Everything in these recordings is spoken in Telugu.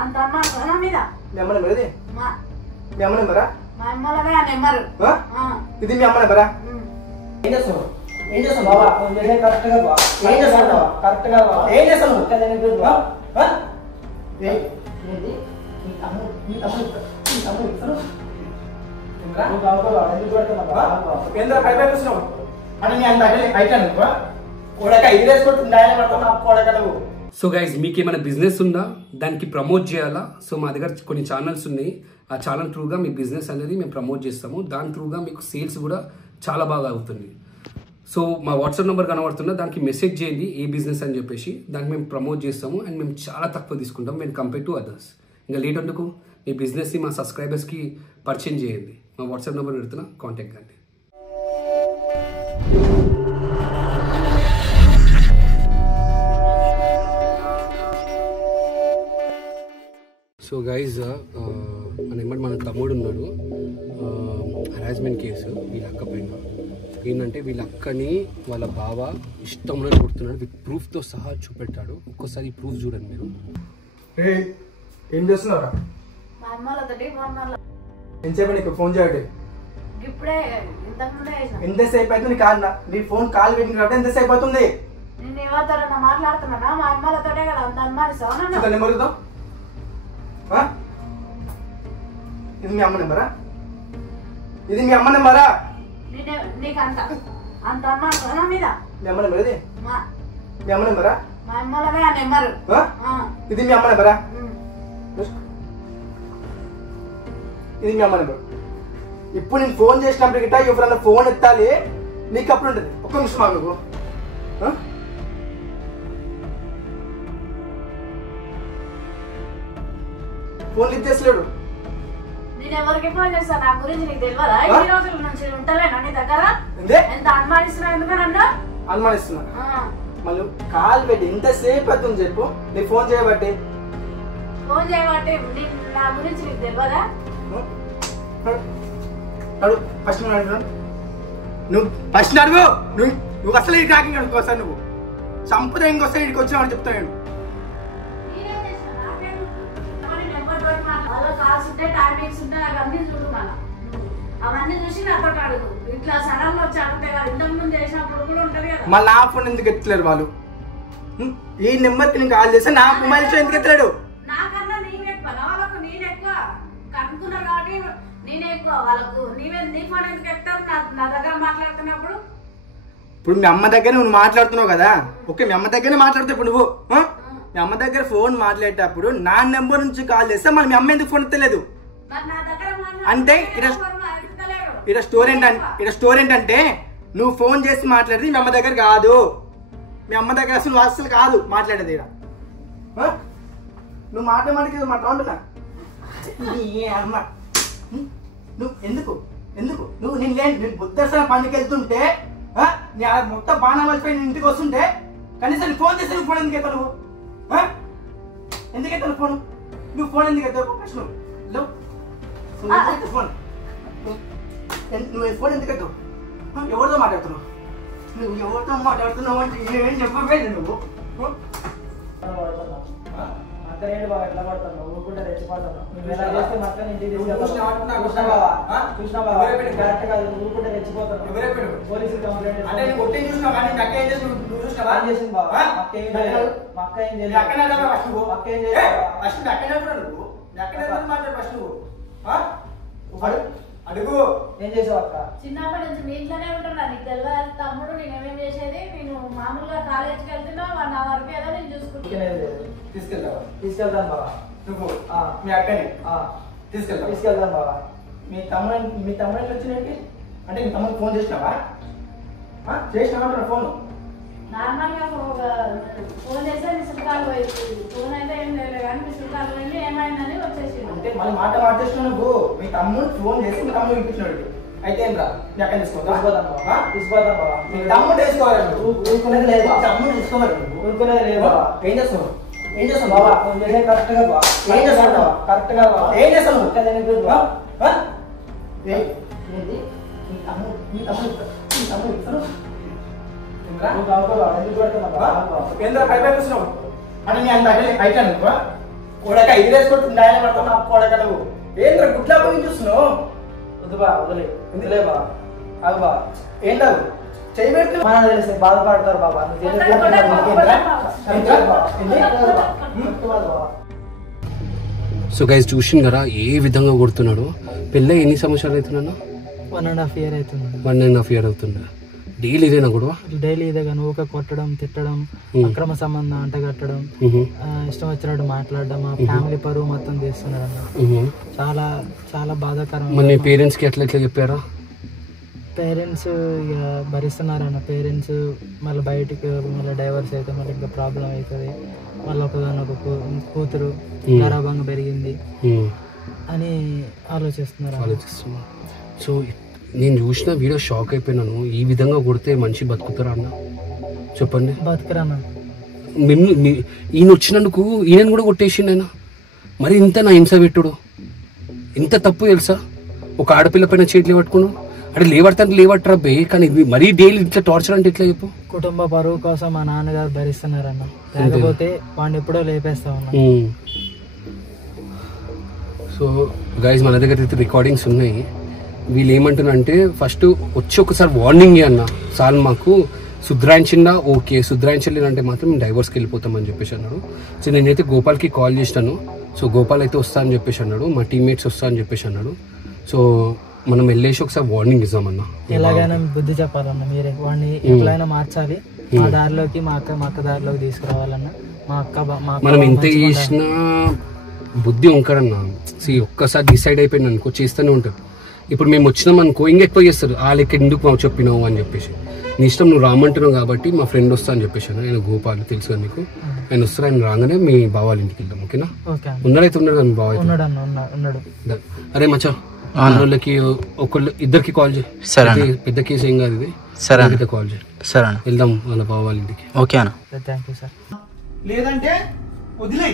అంత అమ్మ మీద మీ అమ్మ నెంబర్ ఇది మీ అమ్మ నెంబరా మా అమ్మలనే ఆ నెంబరు ఇది మీ అమ్మ నెంబరా ఏం చేస్తావు ఏం చేస్తావు బాబా కరెక్ట్ గా ఏం చేస్తావు కరెక్ట్ గా ఏం చేస్తావు సో గైజ్ మీకు ఏమైనా బిజినెస్ ఉందా, దానికి ప్రమోట్ చేయాలా? సో మా దగ్గర కొన్ని ఛానల్స్ ఉన్నాయి. ఆ ఛానల్ త్రూగా మీ బిజినెస్ అనేది మేము ప్రమోట్ చేస్తాము. దాని త్రూగా మీకు సేల్స్ కూడా చాలా బాగా అవుతుంది. సో మా వాట్సాప్ నెంబర్ కనబడుతున్నా, దానికి మెసేజ్ చేయండి ఏ బిజినెస్ అని చెప్పేసి. దానికి మేము ప్రమోట్ చేస్తాము అండ్ మేము చాలా తక్కువ తీసుకుంటాం మేము కంపేర్ టు అదర్స్. ఇంకా లేట్ ఎందుకు, మీ బిజినెస్ని మా సబ్స్క్రైబర్స్కి పరిచయం చేయండి. మా వాట్సాప్ నెంబర్ పెడుతున్నా, కాంటాక్ట్ కండి. సో గైజ్ మన తమ్ముడు ఉన్నాడు, హరాస్మెంట్ కేసు వీళ్ళ అక్క పైన. ఏంటంటే వీళ్ళ అక్కని వాళ్ళ బావ ఇష్టంలో కొడుతున్నాడు, విత్ ప్రూఫ్తో సహా చూపెట్టాడు. ఒక్కసారి ఈ ప్రూఫ్ చూడండి మీరు. ఏం చేస్తున్నారా? ఎంతసేపు నీకు ఫోన్ చేయండి? ఎంతసేపు అవుతుంది? కాదు నీ ఫోన్ కాల్ పెట్టింగ్ కాబట్టి ఎంతసేపు అవుతుంది? మాట్లాడుతున్నా మా అమ్మలతోటే కదా అంత అనుమానిస్తావు. నెంబర్ చూద్దాం. ఇది మీ అమ్మ నెంబరా? ఇది మీ అమ్మ నెంబరా? నీకు అంత అంత అమ్మ మీద మీ అమ్మ నెంబర్ ఇది మీ అమ్మ నెంబరా? మా అమ్మలనే ఆ నెంబరు ఇది మీ అమ్మ నెంబరా? ఇది మీ అమ్మ నెంబర్. ఇప్పుడు నేను ఫోన్ చేసినప్పుడు గిట్ట ఎవరన్నా ఫోన్ ఎత్తాలి, నీకు అప్పుడు ఉంటుంది. ఒక్క నిమిషం మా నువ్వు ఫోన్ లిఫ్ట్ చేసలేడు. నేను ఎవరికి ఫోన్ చేస్తాను? నా గురించి నీకు తెలియదా? ఈ రోజుల నుంచి ఉంటలేనా నీ దగ్గర? ఎంత అనుమానిస్తున్నా? ఎందుకన్నా అనుమానిస్తున్నా? మళ్ళీ కాల్ పెట్టి ఎంతసేపు అవుతుంది చెప్పు. నీకు ఫోన్ చేయబట్టి నా గురించి నీకు తెలియదా? ఫస్ట్ నువ్వు ఫస్ట్ అడుగు. నువ్వు అసలు ఈ ట్రాకింగ్ అడుగుకోసారి నువ్వు చంపుతా ఇంకొకసారి ఇక్కడికి వచ్చినావని చెప్తా నేను. అవన్నీ చూసి నాతో అడుగు. ఇట్లా సడన్ లో వచ్చి అడిగితే కదా, ఇంతకు ముందు చేసినప్పుడు కూడా ఉంటది కదా. మళ్ళీ నా ఫోన్ ఎందుకు ఎత్తలేరు వాళ్ళు? ఈ నెంబర్కి నేను కాల్ చేస్తే నా మొబైల్ ఎందుకు ఎత్తలేడు? నాకన్నా నేను ఎక్కువ, వాళ్ళకు నేను ఎక్కువ కనుక్కున్నా కాబట్టి నేనే ఎక్కువ. వాళ్ళకు నీ ఫోన్ ఎందుకు ఎత్తారు నా దగ్గర మాట్లాడుతున్నప్పుడు? ఇప్పుడు మీ అమ్మ దగ్గర నువ్వు మాట్లాడుతున్నావు కదా, ఓకే మీ అమ్మ దగ్గరనే మాట్లాడుతావు. ఇప్పుడు నువ్వు మీ అమ్మ దగ్గర ఫోన్ మాట్లాడేటప్పుడు నా నెంబర్ నుంచి కాల్ చేస్తే మళ్ళీ మీ అమ్మ ఎందుకు ఫోన్ ఎత్తలేదు? అంటే ఇక్కడ స్టోరీ ఏంటంటే నువ్వు ఫోన్ చేసి మాట్లాడేది మీ అమ్మ దగ్గర కాదు. మీ అమ్మ దగ్గర అసలు కాదు మాట్లాడేది. ఇక్కడ నువ్వు మాట్లాడికి మాట్లాడుతున్నా అమ్మ. నువ్వు ఎందుకు నువ్వు నేను బుద్ధర్శన పండుగ వెళ్తుంటే మొత్తం బాణా మర్చిపోయి ఇంటికి వస్తుంటే కనీసం ఫోన్ చేస్తే నువ్వు ఫోన్ ఎందుకు ఎత్తావు? నువ్వు ఎందుకు ఎత్తావు ఫోన్? నువ్వు ఫోన్ ఎందుకు ఎత్తావు? ప్రశ్న ఫోన్ నువ్వు ఫోన్ ఎందుకు ఎత్తావు? ఎవరితో మాట్లాడుతున్నావు? నువ్వు ఎవరితో మాట్లాడుతున్నావు అంటే ఏం చెప్పలేదు నువ్వు. ఎట్లా పడతాను ఊరుకుంటే రెచ్చిపోతాను. ఊరుకుంటే రెచ్చిపోతాను. పోలీసులు కంప్లైంట్ అడుగు. ఏం చేసావు అక్క? చిన్నప్పటి నుంచి మీ ఇంట్లోనే ఉంటున్నా, నీకు తెలియదు తమ్ముడు నేనేమేం చేసేది. నేను మామూలుగా కాలేజీకి వెళ్తున్నా, నా వరకు ఏదో నేను చూసుకుంటున్నాను. తీసుకెళ్తాను బాబా. నువ్వు మీ అక్కని తీసుకెళ్తాను బాబా. మీ తమ్ముడు వచ్చినట్టు అంటే మీ తమ్ముడు ఫోన్ చేసినావా? చేసినావా ఫోన్? నార్మల్ గా ఫోన్ చేస్తే మిస్డ్ కాల్ పోయింది. ఫోన్ అయితే ఏం లేదు కానీ మిస్డ్ కాల్ పోయింది. ఏమైందని వచ్చేసి అంటే మళ్ళీ మాట మార్చేసిన నువ్వు. మీ తమ్ముడు ఫోన్ చేసి మీ తమ్ముడు ఇప్పించినాడు. అయితే ఏం రా మీ అక్కని తీసుకుంటాను బాబా. మీ తమ్ముడు వేసుకోవాలి. ఊరుకునేది లేదు. తమ్ముడు తీసుకోవాలి. ఊరుకునేది లేదు బాబా. ఏం చేస్తావు? బాబా కరెక్ట్ గా బాబా. ఏం చేస్తావు? కరెక్ట్ గా బాబా. ఏం చేస్తావు? అంటే నీ అంత అయితే కొడక ఇది వేసుకుంటుంది ఆయన పడుతున్నా కొడక నువ్వు ఏంద్ర గుడ్లా పోయి చూస్తున్నావు వద్దు బా వదిలే వదిలే బా అవు బా ఏంటావు చేయబెట్టు మన తెలిసి బాధపడతారు బాబా సో గైస్ చూసిన కదా ఏ విధంగా కొడుతున్నాడు. పెళ్ళి ఎన్ని సంవత్సరాలు అవుతున్నా? 1.5 year అవుతుంది. 1.5 year అవుతుందా? డైలీ ఇదేనా గొడవ? డైలీ ఇదే కానీ ఊక కొట్టడం తిట్టడం అక్రమ సంబంధం అంటగట్టడం ఇష్టం వచ్చినట్టు మాట్లాడడం మా ఫ్యామిలీ పరువు మొత్తం తీస్తున్నారు అన్న. చాలా చాలా బాధాకరం. మన పేరెంట్స్ కి ఎట్లా ఎట్లా చెప్పారా? పేరెంట్స్ ఇక భరిస్తున్నారన్న. పేరెంట్స్ మళ్ళీ బయటికి మళ్ళీ డైవర్స్ అయితే మళ్ళీ ఇంకా ప్రాబ్లం అవుతుంది. మళ్ళీ ఒకదాని కూతురు గర్భంగా పెరిగింది అని ఆలోచిస్తున్నారు. సో నేను చూసిన వీడియో షాక్ అయిపోయినాను. ఈ విధంగా కొడితే మనిషి బతుకుతారా అన్న చెప్పండి? బతుకురన్న. ఈయన వచ్చినందుకు ఈయన కూడా కొట్టేసిండు ఆయన. మరి ఇంత నా హింస పెట్టుడు ఇంత తప్పు తెలుసా? ఒక ఆడపిల్ల పైన చేతులు పట్టుకున్నావు అంటే లేవడతాను లేవట్రా బే, కానీ మరీ డైలీ ఇట్లా టార్చర్ అంటే ఎట్లా చెప్పు? కుటుంబ పరువు కోసం మా నాన్నగారు భరిస్తున్నారన్న. లేకపోతే వాడిని ఎప్పుడో లేపేస్తా ఉన్నా. సో గైస్ మన దగ్గర అయితే రికార్డింగ్స్ ఉన్నాయి. వీళ్ళు ఏమంటున్నారంటే ఫస్ట్ వచ్చి ఒకసారి వార్నింగ్ అన్న సార్ మాకు సుధరాయించిందా ఓకే, సుధరాయించలేదంటే మాత్రం మేము డైవర్స్కి వెళ్ళిపోతామని చెప్పేసి అన్నాడు. సో నేనైతే గోపాల్కి కాల్ చేసినాను. సో గోపాల్ అయితే వస్తా అని చెప్పేసి అన్నాడు, మా టీమ్మేట్స్ వస్తా అని చెప్పేసి అన్నాడు. సో మనం వెళ్ళేసి ఒకసారి వార్నింగ్ ఇద్దామన్నా. ఎలాగైనా బుద్ధి చెప్పాలన్న మీరే. వాడిని ఎట్లయినా మార్చాలి. మా దారిలోకి మా అక్క దారిలోకి తీసుకురావాలన్న. మా అక్క మనం ఎంత చేసినా బుద్ధి ఉంకరన్నా. ఒక్కసారి డిసైడ్ అయిపోయింది అనుకో చేస్తూనే ఉంటారు. ఇప్పుడు మేము వచ్చినాం అనుకో ఇంకెక్కువ చేస్తారు. ఆ లెక్క ఎందుకు మాకు చెప్పినావు అని చెప్పేసి. నీ ఇష్టం నువ్వు రామంటున్నావు కాబట్టి మా ఫ్రెండ్ వస్తా అని చెప్పేసి ఆయన గోపాల్ తెలుసు కదా నీకు. ఆయన వస్తారు. ఆయన రాగానే మీ బావాళ్ళ ఇంటికి వెళ్దాం. ఓకేనా? ఉన్నాడైతే ఉన్నాడు కదా మీ బావ? ఉన్నాడు. అరే మచ్చా వాళ్ళకి ఒకళ్ళు ఇద్దరికి కాల్ చేయి. పెద్ద కేసు ఏం కాదు ఇది. సరే కాల్ చేయి. సరే వెళ్దాం వాళ్ళ బావ వాళ్ళ ఇంటికి. ఓకే అన్న. Thank you sir. లేదంటే వదిలే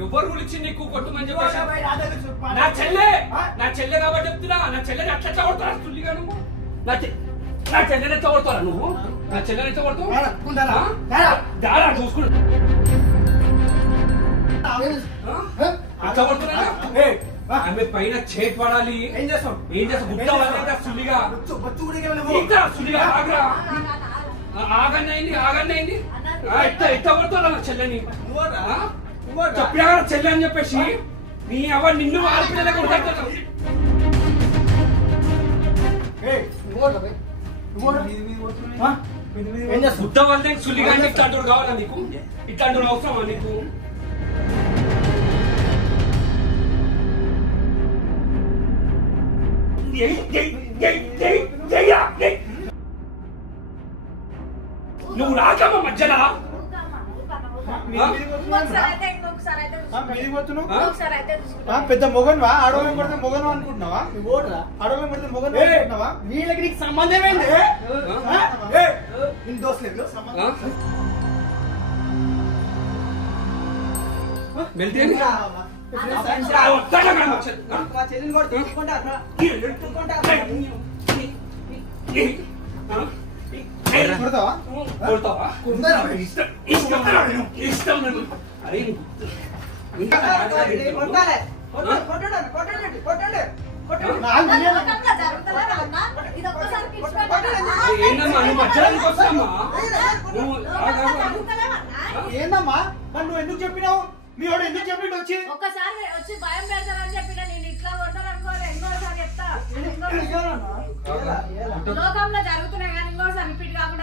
ఎవరు ఇచ్చింది నీకు కొట్టుమని చెప్పేసి? నా చెల్లె కాబట్టి చెప్తున్నా. నా చెల్లెని అట్లా కొడతారా తుల్లిగా నువ్వు? నా చెల్లెని ఎట్లా కొడతారా నువ్వు? నా చెల్లెని ఎట్లా కొడతావు? చూసుకుంటా అట్లా కొడుతున్నా. ఆమె పైన చేతి పడాలి. ఏం చేస్తావు? సుల్లిగా సుల్లిగా ఆగన్నైంది ఎట్లా కొడతారా నా చెల్లెని? చెప్పినా చెల్లె అని చెప్పేసి నీ అవ నిన్ను ఆడపిల్లలే కొడతాడు. బుద్ధ వాళ్ళే సుల్లిగా ఇట్లాంటి కావాలా నీకు? ఇట్లాంటి అవసరమా నీకు? నువ్వు రాకమ్మా మధ్యలో పెద్ద మొగన్వా? ఆడవాళ్ళని కొడితే మొగను అనుకుంటున్నావా? ఆడవాళ్ళని కొడితే మొగను అనుకుంటున్నావా? వీళ్ళకి నీకు సంబంధం ఏంటి? దోస్తులేదు ఏందమ్మా నువ్వు ఎందుకు చెప్పినావు? మీ వాడు ఎందుకు చెప్పినట్టు వచ్చి ఒక్కసారి వచ్చి భయం పెడతారని చెప్పిన నేను ఇట్లా కొడతారు అనుకోలే. ఇంకోసారి చెప్తా. లోకంలో జరుగుతున్నాయి కానీ ఇంకోసారి రిపీట్ కాకుండా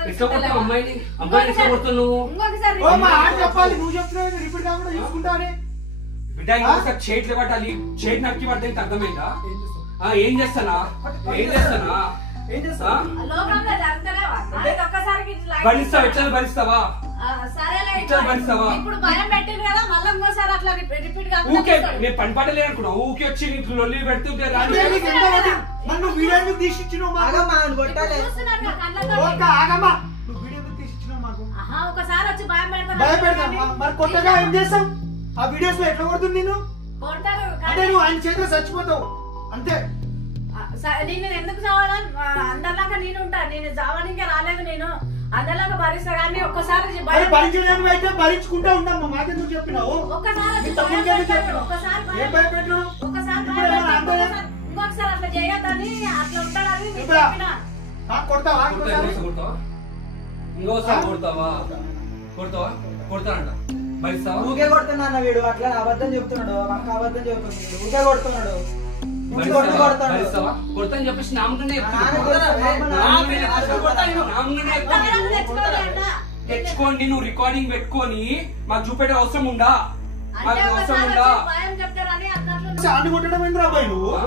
చెప్పాలి. నువ్వు చెప్తున్నావు రిపీట్ కాకుండా చూసుకుంటానే బిడ్డ. ఇంకోసారి చేతులు పట్టాలి. చేతి నక్కి పడితే అర్థమైందా? ఏం చేస్తానా లోకంలో జరుగుతలేవా? భరిస్తావా? ఎట్లా భరిస్తావా? సరేలే ఇట్లా భరిస్తావా? ఇప్పుడు భయం పెట్టింది కదా మళ్ళీ ఇంకోసారి అట్లా రిపీట్ గా ఊకే నేను పని పాటలే అనుకున్నావు ఊకే వచ్చి నీకు లొల్లి పెడుతుంటే నన్ను వీడియో ఎందుకు తీసిచ్చినావు ఆగమ్మా నువ్వు వీడియో ఎందుకు తీసిచ్చినావు మాకు ఒకసారి వచ్చి భయం భయపెడతాం మరి కొత్తగా ఏం చేస్తాం ఆ వీడియోస్ లో ఎట్లా కొడుతుంది నేను కొడతారు అంటే నువ్వు ఆయన చేతిలో చచ్చిపోతావు అంతే నేను ఎందుకు చావాలని అందరిలాగా నేను ఉంటా నేను చావడానికే రాలేదు నేను అందరిలాగా భరిస్తా కానీ ఒక్కసారి భరించడానికి అయితే భరించుకుంటా ఉంటాం మాకెందుకు చెప్పినావు ఇంకొకసారి అట్లా చేయొద్దని అట్లా ఉంటాడని కొడతావా ఇంకోసారి కొడతానంట భరిస్తావా? ఊకే కొడుతున్నా వీడు అట్లా అబద్ధం చెప్తున్నాడు మాకు అబద్ధం చెప్తున్నాడు ఊకే కొడుతున్నాడు కొడతాను చెప్పేసి నామనే తెచ్చుకోండి నువ్వు రికార్డింగ్ పెట్టుకొని మాకు చూపెట్టే అవసరం ఉందా మాకు అవసరం ఉందా కొట్టడం ఏంటి రాబాయి నువ్వు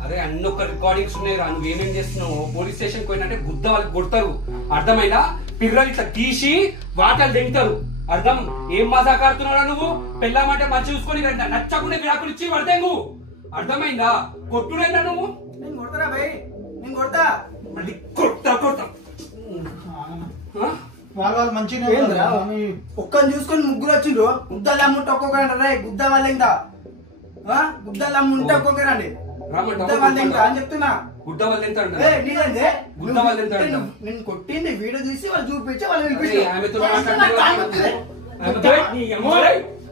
అరే అన్ని ఒక్క రికార్డింగ్స్ ఉన్నాయి రా నువ్వు ఏమేం చేస్తున్నావు పోలీస్ స్టేషన్ పోయినంటే గుద్ద వాళ్ళకి కొడతారు అర్థమైనా పిల్లలు ఇట్లా తీసి వాటలు తింటారు అర్థం ఏం మజాకాడుతున్నారా నువ్వు పెళ్ళామంటే మంచి చూసుకొని నచ్చకుండా విడాకులు ఇచ్చి పడతాయి నువ్వు అర్థమైందా కొట్టుడైనా నువ్వు నేను కొడతారా భయ్ నేను కొడతా మళ్ళీ కొడతా వాళ్ళు మంచిగా ఒక్కని చూసుకొని ముగ్గురు వచ్చిండ్రు గుద్దలు అమ్ముంటే ఒక్కొక్కరండి గుద్ద వాళ్ళు ఇంకా గుద్దలు అమ్ముంటే ఒక్కొక్కరండి గుద్ద వాళ్ళు ఇంకా అని చెప్తున్నా గుడ్డ వాళ్ళు ఎంత గుద్ద వాళ్ళు ఎంత నేను కొట్టింది వీడియో తీసి వాళ్ళు చూపించి వాళ్ళు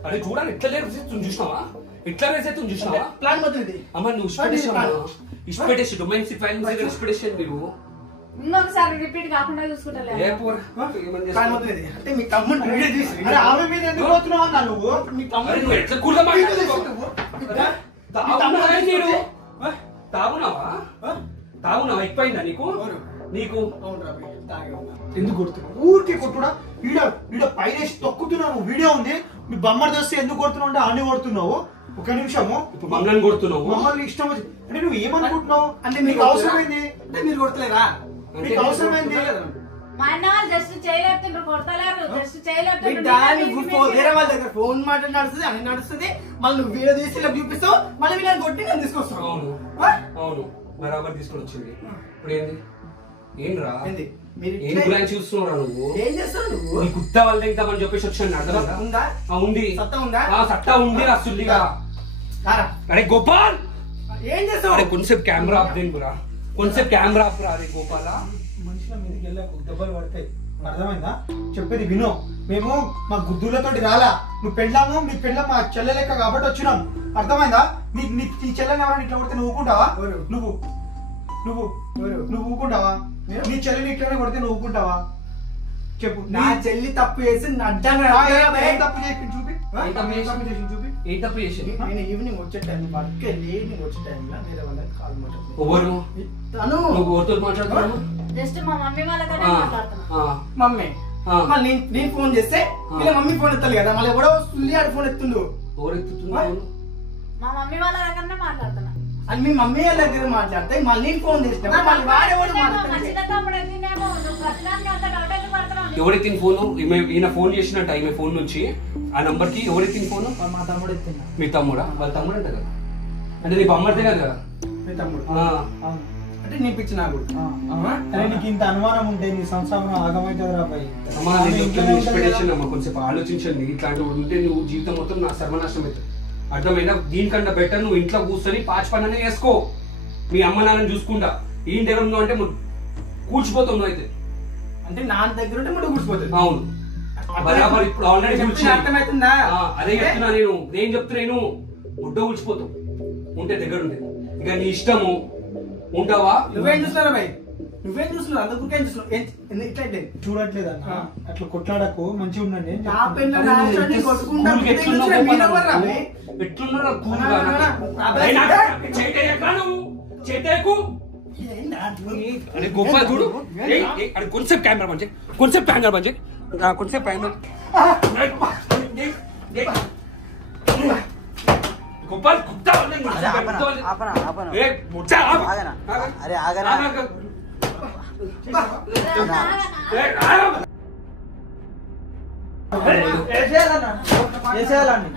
అరే చూడాలి ఎట్లా చూసినావా ఎట్లా వేసేస్తుంది చూసినావా ప్లాన్ మొత్తం ఇది అమ్మ నువ్వు ఇష్టపెట్టేసి డొమైన్ ఇష్టపెట్టేసి మీరు ఇంకొకసారి రిపీట్ కాకుండా చూసుకుంటా అంటే మీ తమ్ముడు వీడియో తీసి ఆమె మీద ఎందుకు పోతున్నావు అన్నా నువ్వు మీ తమ్ముడు తాగునావా ఎక్కువైందా నీకు ఎందుకు కొడుతున్నావు ఊరికి కొట్టుడా ఈడ పైన తొక్కుతున్నావు వీడియో ఉంది మీ బొమ్మలు చూస్తే ఎందుకు కొడుతున్నావు అంటే అన్ని కొడుతున్నావు ఒక నిమిషము మమ్మల్ని కొడుతున్నావు మమ్మల్ని ఇష్టం వచ్చి అంటే నువ్వు ఏమనుకుంటున్నావు అంటే మీకు అవసరమైంది అంటే మీరు కొడతలేరా మీకు అవసరమైంది మా అన్న వాళ్ళు జస్ట్ చేయలేపుతుండ్రు కొడతలేరు జస్ట్ వేరే వాళ్ళ దగ్గర ఫోన్ మాట నడుస్తుంది అని నడుస్తుంది మళ్ళీ నువ్వు వీడియో తీసి ఇలా చూపిస్తావు మళ్ళీ వీళ్ళని కొట్టి నేను తీసుకొస్తాను అవును బరాబర్ తీసుకొని వచ్చింది ఇప్పుడు ఏంది ఏంరా ఏంది ఏం గురించి చూస్తున్నారా నువ్వు ఏం చేస్తావు నువ్వు నీ గుత్త వాళ్ళ ఇంతమని చెప్పేసి వచ్చాను అర్థం ఉందా ఉంది సత్తా ఉందా సత్తా ఉంది రసుల్లిగా అరే గోపాల్ ఏం చేస్తావు అరే కొంచెం కెమెరా ఆఫ్ దేనికురా కొంచెం కెమెరా ఆఫ్ రా అరే గోపాల మనుషుల మీదకి వెళ్ళకు దెబ్బలు పడతాయి అర్థమైందా చెప్పేది విను మేము మా గుద్దులతోటి రాలా నువ్వు పెళ్ళాము మీ పెళ్ళ మా చెల్లె లెక్క కాబట్టి వచ్చినాం అర్థమైందా నీ చెల్లెని ఎవరైనా ఇట్లా కొడితే నువ్వు ఊకుంటావా నువ్వు ఊకుంటావా నీ చెల్లెని ఇట్లనే కొడితే నువ్వు ఊకుంటావా చెప్పు నా చెల్లి తప్పు చేసి తప్పు చేసి చూపి చూపి ఏం తప్పు చేసింది నేను ఈవినింగ్ వచ్చే టైం వర్క్ వెళ్ళి ఈవినింగ్ వచ్చే టైంలో వేరే వాళ్ళకి కాల్ మాట్లాడుతున్నాను ఎవరు తను నువ్వు ఎవరితో మాట్లాడుతున్నావు జస్ట్ మా మమ్మీ వాళ్ళతోనే మాట్లాడుతున్నా మమ్మీ మళ్ళీ నేను ఫోన్ చేస్తే ఇలా మమ్మీ ఫోన్ ఎత్తాలి కదా మళ్ళీ ఎవడో సుల్లి ఆడు ఫోన్ ఎత్తుండు ఎవరు ఎత్తుతున్నావు మా మమ్మీ వాళ్ళ దగ్గరనే మాట్లాడుతున్నా అని మీ మమ్మీ వాళ్ళ దగ్గర మాట్లాడితే మళ్ళీ నేను ఫోన్ చేసిన మళ్ళీ వాడేవాడు ఎవరెత్తిన ఫోన్ ఈయన ఫోన్ చేసినట్ట ఈమె ఫోన్ నుంచి ఆ నంబర్ కి ఎవరెత్తిన ఫోన్ మా తమ్ముడు ఎత్తిన మీ తమ్ముడా వాళ్ళ తమ్ముడు అంట కదా అంటే నీ బొమ్మడితే కదా మీ తమ్ముడు అంటే నీ పిచ్చి నాకు నీకు ఇంత అనుమానం ఉంటే నీ సంసారం ఆగమైతుంది రాబాయి అమ్మా అమ్మా కొంచెం ఆలోచించండి ఇట్లాంటివి ఉంటే నువ్వు జీవితం మొత్తం నా సర్వనాశనం అవుతుంది అర్థమైనా దీనికన్నా బెటర్ నువ్వు ఇంట్లో కూర్చొని పాచి పనులనే చేసుకో మీ అమ్మ నాన్నని చూసుకుంటా ఏం దగ్గర ఉన్నావు అంటే కూర్చిపోతావు నువ్వు అయితే అంటే నాన్న దగ్గర ఉంటే ముందు కూర్చిపోతుంది అవును బరాబర్ ఇప్పుడు ఆల్రెడీ అర్థమవుతుందా అదే చెప్తున్నా నేను చెప్తున్నా ముడ్డ కూర్చిపోతావు ఉంటే దగ్గర ఉంటే ఇక నీ ఇష్టము ఉంటావా నువ్వేం చూస్తున్నారా భయ్ నువ్వేం చూస్తున్నావు అందరికేం చూస్తున్నావు ఇట్లయితే చూడట్లేదు అన్న అట్లా కొట్లాడకు మంచిగా ఉండండి గోపాల్ చూడు కొంచెం కెమెరా మంచి కొంచెం కెమెరా మంచి కొంచెం గోపాల్ ఆపనా ఆపనా ఏ ముచ్చా ఆపు. ఆగనా ఆగు. అరే ఆగనా ఆగు, ఆగు. ఏ, ఆగు. చేసేయాలండి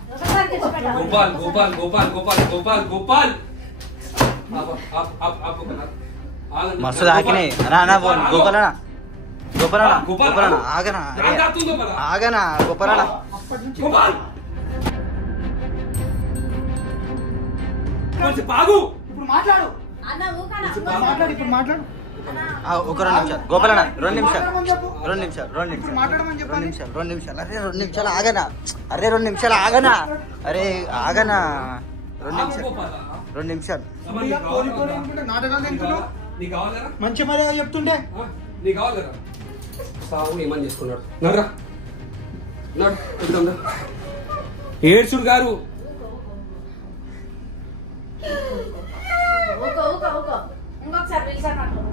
గోపాల్ గోపాల్ గోపాల్ గోపాల్ గోపాల్ గోపాల్ మస్తు తాకినాయి అన్నా గోపాలనా గోపాలనా గోపాలనా ఆగనా ఆగనా గోపాలనా గోపాల్ బాగు ఇప్పుడు మాట్లాడు అన్న ఊకనా మాట్లాడు ఇప్పుడు మాట్లాడు ఒక 2 నిమిషాలు గోపాలనా 2 నిమిషాలు మాట్లాడమని చెప్పు 2 నిమిషాలు 2 నిమిషాలు మాట్లాడమని చెప్పు 2 నిమిషాలు అరే 2 నిమిషాలు ఆగనా అరే 2 నిమిషాలు ఆగనా అరే ఆగనా 2 నిమిషాలు 2 నిమిషాలు కోలుకోలే అనుకుంటే నాటకాలు తింటున్నావు నీకు కావాలరా మంచి మర్యాద చెప్తుంటే నీకు కావాలరా సాగు ఏమని చేసుకున్నాడు నర్రా నడు వెళ్తుందా ఏడ్చుడు గారు ఊకో ఇంకొకసారి పిలిచాను